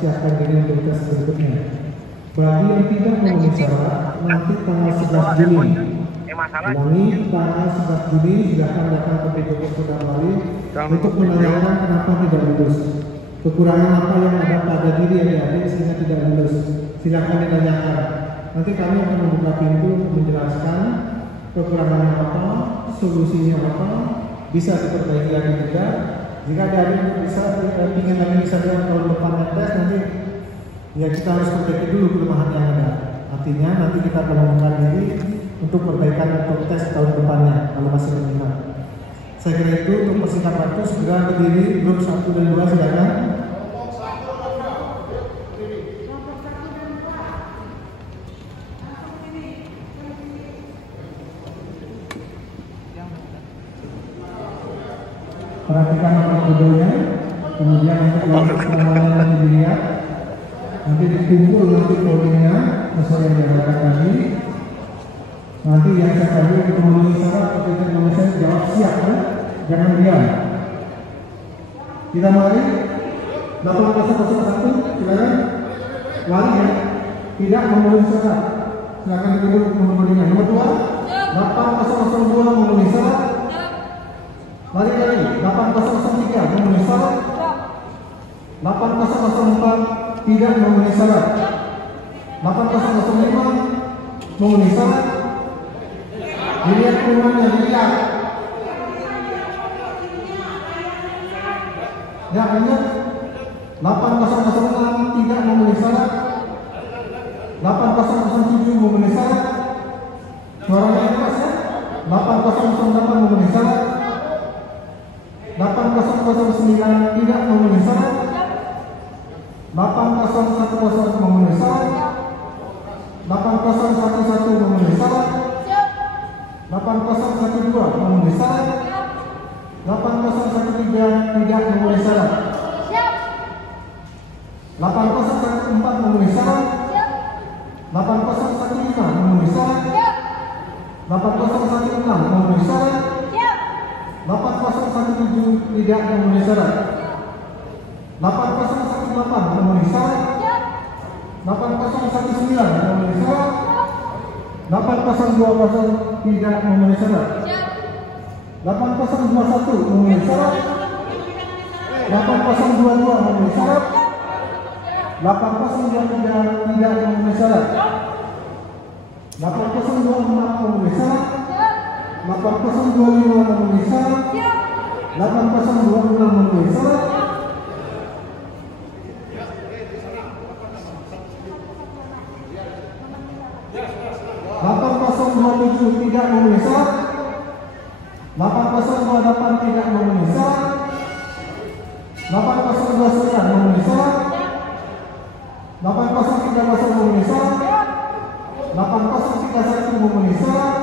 mempersiapkan diri untuk tes berikutnya. Bagi yang tidak memenuhi syarat, nanti tanggal 11 Juni. Ulangi, tanggal 11 Juni silakan datang ke PJJ Polda Bali untuk menanyakan kenapa tidak lulus. Kekurangan apa yang ada pada diri adik-adik sehingga tidak lulus. Silakan ditanyakan. Nanti kami akan membuka pintu untuk menjelaskan kekurangannya apa, solusinya apa, bisa diperbaiki lagi juga. Jika adik-adik bisa ingin lagi bisa lihat tahun depan tes, nanti ya kita harus perbaiki dulu kelemahan yang ada. Artinya nanti kita akan membuka diri untuk perbaikan untuk tes tahun depannya kalau masih meminat. Saya kira itu untuk persingkat waktu segera berdiri grup 1 dan 2 silakan. Perhatikan nomor kodonya, kemudian untuk pengawalan yang dilihat, nanti dikumpul nanti kodenya sesuai yang diarahkan tadi. Nanti yang saya tadi untuk memenuhi syarat ketika Indonesia jawab siap ya, jangan diam. Kita mulai 8001 silakan. Wali yang tidak memenuhi syarat silakan dikumpul nomor kodenya. Nomor 2 8002 memenuhi syarat. Mari lagi 8003 memenuhi syarat. 8004 tidak memenuhi syarat. 8005 memenuhi syarat. Dilihat rumahnya, dilihat. Ya, ingat 8006 tidak memenuhi syarat. 8007 memenuhi syarat. Suaranya keras ya. 8008 memenuhi syarat. 8009 tidak memenuhi syarat. 8010 memenuhi syarat. 8011 memenuhi syarat. 8012 memenuhi syarat. 8013 tidak memenuhi syarat. 8014 memenuhi syarat. 8015 memenuhi syarat. 8016 memenuhi syarat. 8017 tidak memenuhi syarat. 8018 memenuhi syarat. 8019 memenuhi syarat. 8020 tidak memenuhi syarat. 8021 memenuhi syarat. 8022 memenuhi syarat. 8023 tidak memenuhi syarat. 8024 memenuhi syarat. 8025 memenuhi syarat. 8026 memenuhi syarat. 8027 tidak memenuhi syarat. 8028 tidak memenuhi syarat. 8029 memenuhi syarat. 8030 memenuhi syarat. 8031 memenuhi syarat.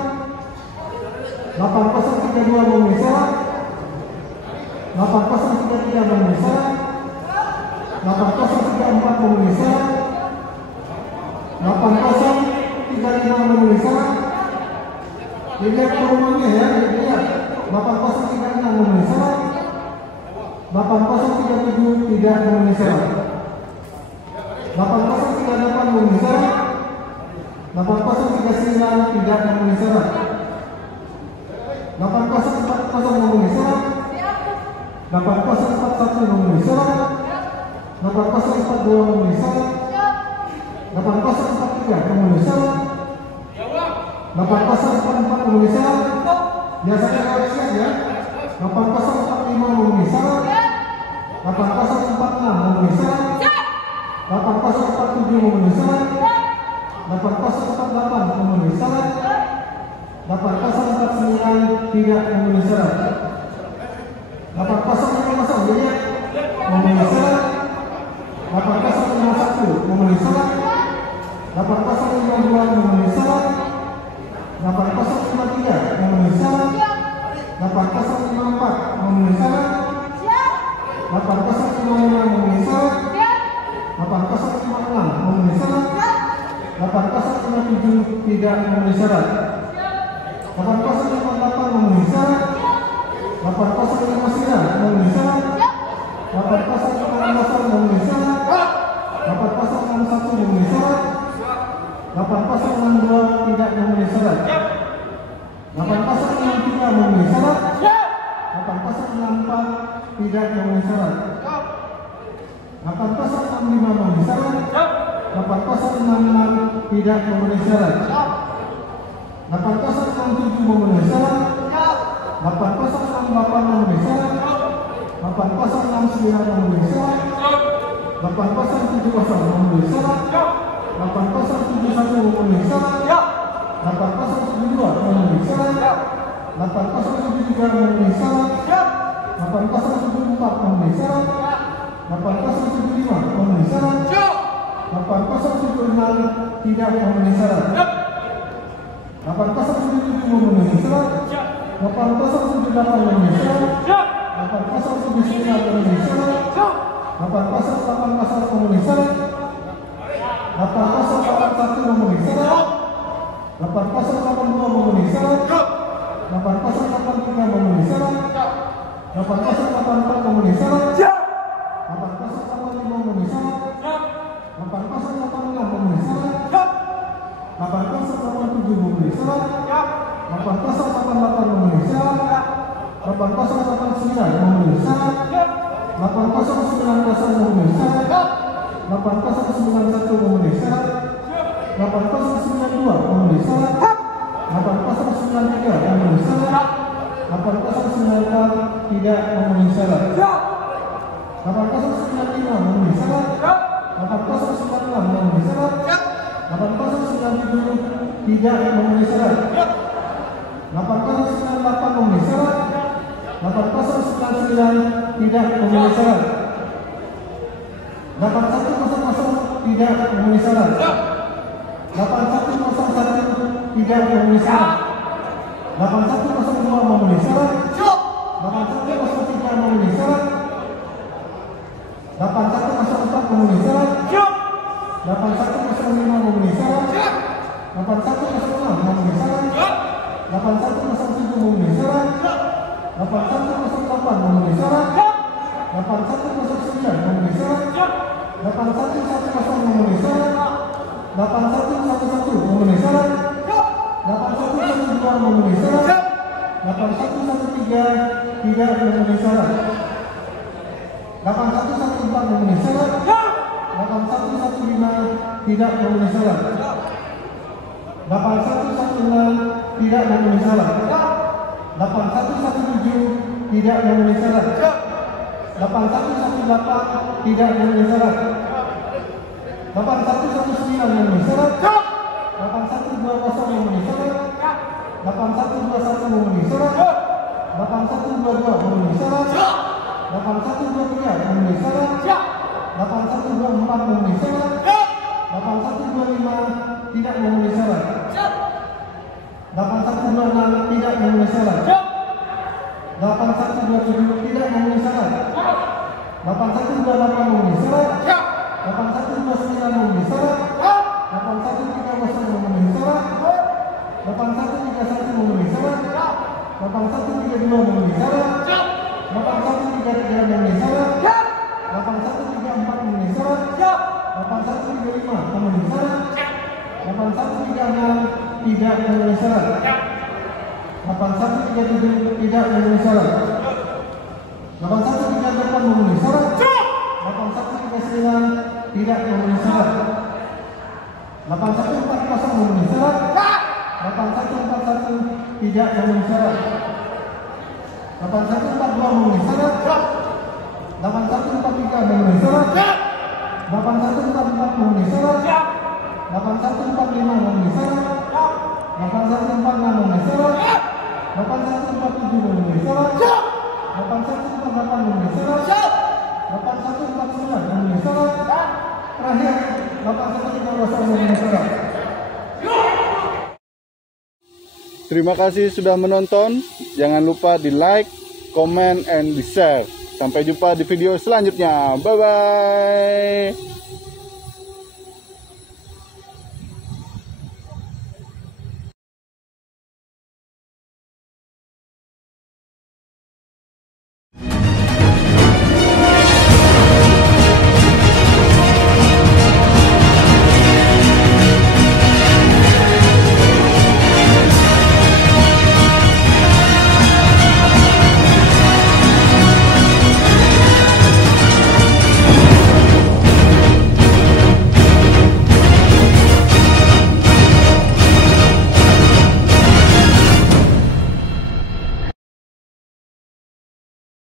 8032 memenuhi syarat. 8033 memenuhi syarat. 8034 memenuhi syarat. 8035 memenuhi syarat. Dilihat rumahnya ya, dilihat 8036 memenuhi syarat. 8037 tidak memenuhi syarat. 8038 memenuhi syarat. 8039 tidak memenuhi syarat. 8040 memenuhi syarat. 8041 memenuhi syarat. 8042 memenuhi syarat. 8043 memenuhi syarat. 8044 memenuhi syarat. Biasanya harus siap ya. 8045 memenuhi syarat. 8046 memenuhi syarat. 8047 memenuhi syarat. 8048 memenuhi syarat. 8049 tidak memenuhi syarat. 8050 jadi memenuhi syarat. 8051 memenuhi syarat. 8052 memenuhi syarat. 8053 memenuhi syarat. 8054 memenuhi syarat. 8055 memenuhi syarat. 8056 memenuhi syarat. 8057 tidak memenuhi syarat. 8058 memenuhi syarat. 8059 memenuhi syarat. 8060 memenuhi syarat. 8061 memenuhi syarat. 8062 tidak memenuhi syarat. 8063 memenuhi syarat. 8064 tidak memenuhi syarat. 8065 memenuhi syarat. 8066 tidak memenuhi syarat. 8067 memenuhi syarat. 8068 memenuhi syarat. 8069 memenuhi syarat. 8070 memenuhi syarat. 8071 memenuhi syarat. 8072 memenuhi syarat. 8073 memenuhi syarat. 8074 memenuhi syarat. 8075 memenuhi syarat. 8076 tidak memenuhi syarat. 8077 memenuhi syarat. 8078 memenuhi syarat. 8079 memenuhi syarat. 8080 memenuhi syarat. 8081 memenuhi syarat. 8082 memenuhi syarat. 8083 memenuhi syarat. 8084 memenuhi syarat. 8085 memenuhi syarat. 8086 memenuhi syarat. 8087 memenuhi syarat. 8088 memenuhi syarat. 8089 memenuhi syarat. 8090 memenuhi syarat. 8091 memenuhi syarat. 8092 memenuhi syarat. 8093 memenuhi syarat. 8094 tidak memenuhi syarat. 8095 memenuhi syarat. 8096 memenuhi syarat. 8097 tidak memenuhi syarat. 8098 memenuhi syarat. 8099 tidak memenuhi syarat. 8100 tidak memenuhi syarat. 8101 tidak memenuhi syarat. 8102 memenuhi syarat. 8103 memenuhi syarat. 8104 memenuhi syarat. 8105 memenuhi syarat. 8106 memenuhi syarat. 8107 memenuhi syarat. 8108 memenuhi syarat. 8109 memenuhi syarat. 8110 memenuhi syarat. 8111 memenuhi syarat. 8112 memenuhi syarat. 8113 tidak memenuhi syarat. 8114 memenuhi syarat. 8115 tidak memenuhi syarat. 8116 tidak memenuhi syarat. 8117 tidak memenuhi syarat. 8118 tidak memenuhi syarat. 8119 memenuhi syarat. 8120 memenuhi syarat. 8121 memenuhi syarat. 8122 memenuhi syarat. 8123 memenuhi syarat. 8124 memenuhi syarat. 8125 tidak memenuhi syarat. 8126 tidak memenuhi syarat. 8127 tidak memenuhi syarat. 8128 memenuhi syarat. 8129 memenuhi syarat. 8130 memenuhi syarat. 8131 memenuhi syarat. 8132 memenuhi syarat. 8133 memenuhi syarat. 8134 memenuhi syarat. 8135 memenuhi syarat. 8136 tidak memenuhi syarat. 8137 tidak memenuhi syarat. 8138 memenuhi syarat. 8139 tidak memenuhi syarat. 8140 memenuhi syarat. 8141 tidak memenuhi syarat. 8142 memenuhi syarat. 8143 memenuhi syarat. 8144 memenuhi syarat. 8145 memenuhi syarat. 8146 memenuhi syarat. 8147 memenuhi syarat. 8148 memenuhi syarat. 8149 memenuhi syarat. Terakhir 8130 memenuhi syarat. Terima kasih sudah menonton. Jangan lupa di like, comment, and di share. Sampai jumpa di video selanjutnya. Bye bye.